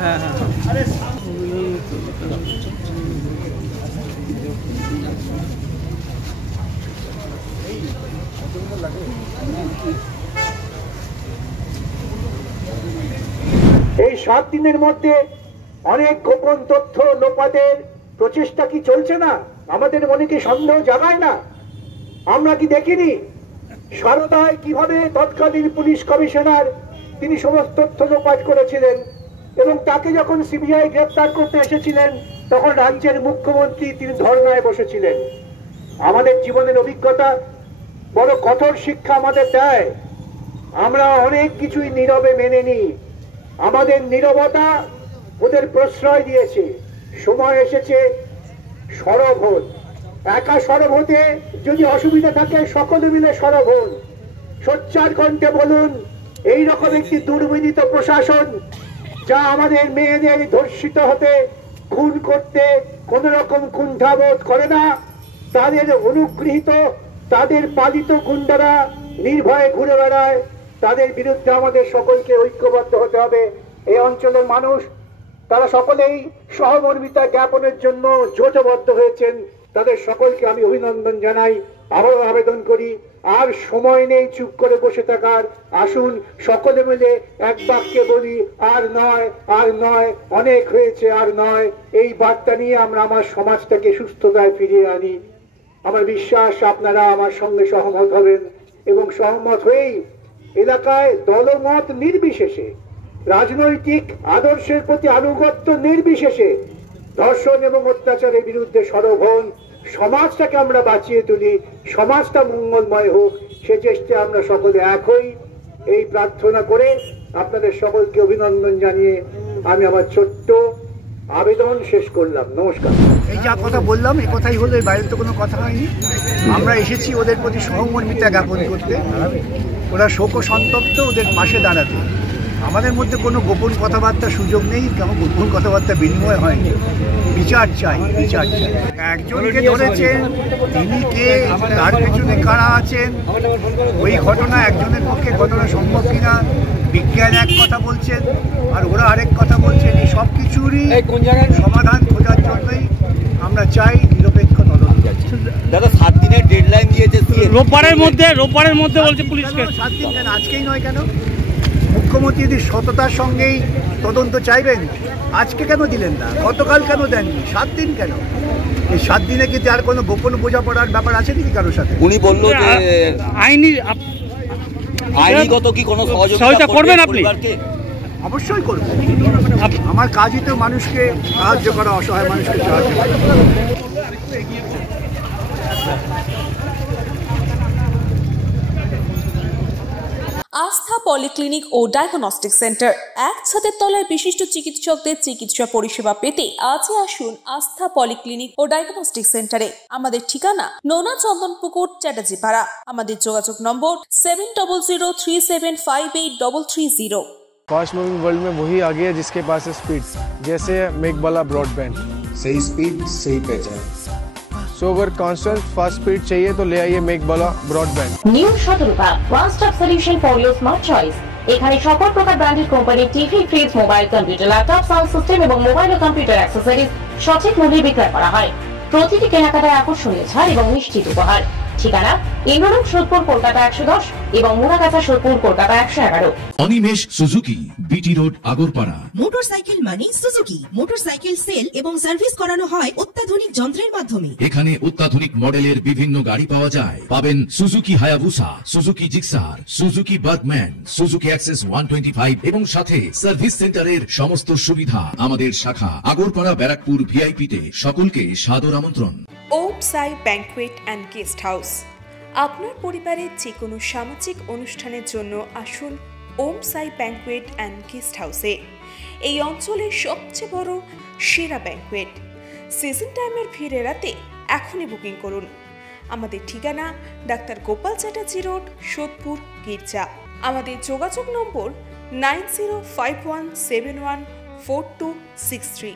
হ্যাঁ হ্যাঁ এই 7 দিনের মধ্যে অনেক গোপন তথ্য লোপাটের প্রচেষ্টা কি চলছে না? আমাদের মনে কি সন্দেহ জাগায় না? আমরা কি দেখিনি সারদায় কিভাবে তৎকালীন পুলিশ কমিশনার তিনি সমস্ত তথ্য লোপাট করেছিলেন এবং তাকে যখন সিবিআই গ্রেফতার করতে এসেছিলেন তখন রাজ্যের মুখ্যমন্ত্রী তিনি ধর্নায় বসেছিলেন। আমাদের জীবনের অভিজ্ঞতা বড় কঠোর শিক্ষা আমাদের দেয়। আমরা অনেক কিছুই নীরবে মেনে নিই। আমাদের নীরবতা ওদের প্রশ্রয় দিয়েছে। সময় এসেছে সরব হন। একা সরব হতে যদি অসুবিধা থাকে সকলে মিলে সরব হন। সোচ্চার কণ্ঠে বলুন এই রকম একটি দুর্বিনীত প্রশাসন যা আমাদের মেয়েদের ধর্ষিত হতে খুন করতে কোন রকম কুণ্ঠাবোধ করে না, তাদের অনুগৃহীত তাদের পালিত গুন্ডারা নির্ভয়ে ঘুরে বেড়ায়, তাদের বিরুদ্ধে আমাদের সকলকে ঐক্যবদ্ধ হতে হবে। এই অঞ্চলের মানুষ তারা সকলেই সহমর্মিতা জ্ঞাপনের জন্য জোটবদ্ধ হয়েছেন। তাদের সকলকে আমি অভিনন্দন জানাই। আবারও আবেদন করি আর সময় নেই চুপ করে বসে থাকার। আসুন সকলে মিলে এক বাক্যে বলি আর নয়, আর নয়, অনেক হয়েছে, আর নয়। এই বার্তা নিয়ে আমরা আমার সমাজটাকে সুস্থতায় ফিরিয়ে আনি। আমার বিশ্বাস আপনারা আমার সঙ্গে সহমত হবেন এবং সহমত হয়েই এলাকায় দলমত নির্বিশেষে রাজনৈতিক আদর্শের প্রতি আনুগত্য নির্বিশেষে ধর্ষণ এবং অত্যাচারের বিরুদ্ধে সরব হন। সমাজটাকে আমরা বাঁচিয়ে তুলি, সমাজটা মঙ্গলময় হোক, সে চেষ্টায় আমরা সকলে এক হই। এই প্রার্থনা করে আপনাদের সকলকে অভিনন্দন জানিয়ে আমি আমার ছোট্ট আবেদন শেষ করলাম। নমস্কার। এই যা কথা বললাম এই কথাই হলো, এর বাইরে তো কোনো কথা হয়নি। আমরা এসেছি ওদের প্রতি সহমর্মিতা জ্ঞাপন করতে। ওরা শোক সন্তপ্ত, ওদের পাশে দাঁড়াতে। আমাদের মধ্যে কোনো গোপন কথাবার্তার সুযোগ নেই, কেমন গোপন কথাবার্তা বিনিময় হয়নি। বিচার চাই, বিচার চাই। একজনকে ধরেছেন, তিনি কে, তার পেছনে কারা আছেন, ওই ঘটনা একজনের পক্ষে ঘটনা সম্ভব কিনা, বিজ্ঞান এক কথা বলছেন আর ওরা আরেক কথা বলছেন। এই সব কিছুরই সমাধান খোঁজার জন্যই আমরা চাই নিরপেক্ষ তদন্ত। দাদা 7 দিনের ডেডলাইন দিয়েছে রোববারের মধ্যে বলছে পুলিশকে। 7 দিন কেন, আজকেই নয় কেন? মুখ্যমন্ত্রী যদি সততার সঙ্গেই তদন্ত চাইবেন আজকে কেন দিলেন না? গতকাল কেন দেননি? 7 দিন কেন? এই 7 দিনে কি আর কোনো গোপন বোঝাপড়ার ব্যাপার আছে নাকি কারোর সাথে? উনি বললো যে আইনিগত কি কোনো সহযোগিতা করবেন আপনি? অবশ্যই করব। আমার কাজই তো মানুষকে সাহায্য করা, অসহায় মানুষকে সাহায্য করা। আস্থা পলিক্লিনিক ও ডায়াগনস্টিক সেন্টার, এক ছাদের তলায় বিশিষ্ট চিকিৎসকদের চিকিৎসা পরিষেবা পেতে আজই আসুন আস্থা পলিক্লিনিক ও ডায়াগনস্টিক সেন্টারে। আমাদের ঠিকানা নোনা চন্দনপুকুর, চ্যাটার্জিপাড়া। আমাদের যোগাযোগ নম্বর 7003758330। फास्ट मूविंग वर्ल्ड में वही आगे है जिसके पास है स्पीड, जैसे मेघबाला ब्रॉडबैंड। सही स्पीड सही पहचान। सो अगर कांस्टेंट फास्ट स्पीड चाहिए तो ले आइए Meghbala broadband. New Shatarupa one stop solution for your smart choice. এখানে সকল প্রকার ব্র্যান্ডেড কোম্পানির TV, fridge, mobile, computer, laptop, sound system এবং মোবাইল ও কম্পিউটার অ্যাক্সেসরিজ সঠিক মূল্যে বিক্রয় করা হয়। প্রতিটি কেনাকাটায় আকর্ষণীয় ছাড় এবং নিশ্চিত উপহার। ঠিকানা ইন্দ্রনগর, সোদপুর, কলকাতা 110 এবং Muragachha, Sodepur, Kolkata 111। Animesh Suzuki, BT road, Agarpara. Motorcycle মানে সুজুকি। মোটরসাইকেল সেল এবং সার্ভিস করানো হয় অত্যাধুনিক যন্ত্রের মাধ্যমে। এখানে অত্যাধুনিক মডেলের বিভিন্ন গাড়ি পাওয়া যায়। পাবেন Suzuki Hayabusa, Suzuki Gixxer, Suzuki Bergman, Suzuki access 125 এবং সাথে সার্ভিস সেন্টারের সমস্ত সুবিধা। আমাদের শাখা আগরপাড়া, ব্যারাকপুর ভিআইপি তে। সকলকে সাদর আমন্ত্রণ। ওম সাই ব্যাংকুয়েট অ্যান্ড গেস্ট হাউস। আপনার পরিবারের যে কোনো সামাজিক অনুষ্ঠানের জন্য আসুন ওম সাই ব্যাংকুয়েট অ্যান্ড গেস্ট হাউসে। এই অঞ্চলের সবচেয়ে বড় সেরা ব্যাংকুয়েট। সিজন টাইমের ভিড় এড়াতে এখনই বুকিং করুন। আমাদের ঠিকানা ডাক্তার গোপাল চ্যাটার্জি রোড, সোদপুর, গির্জা। আমাদের যোগাযোগ নম্বর 9051714263।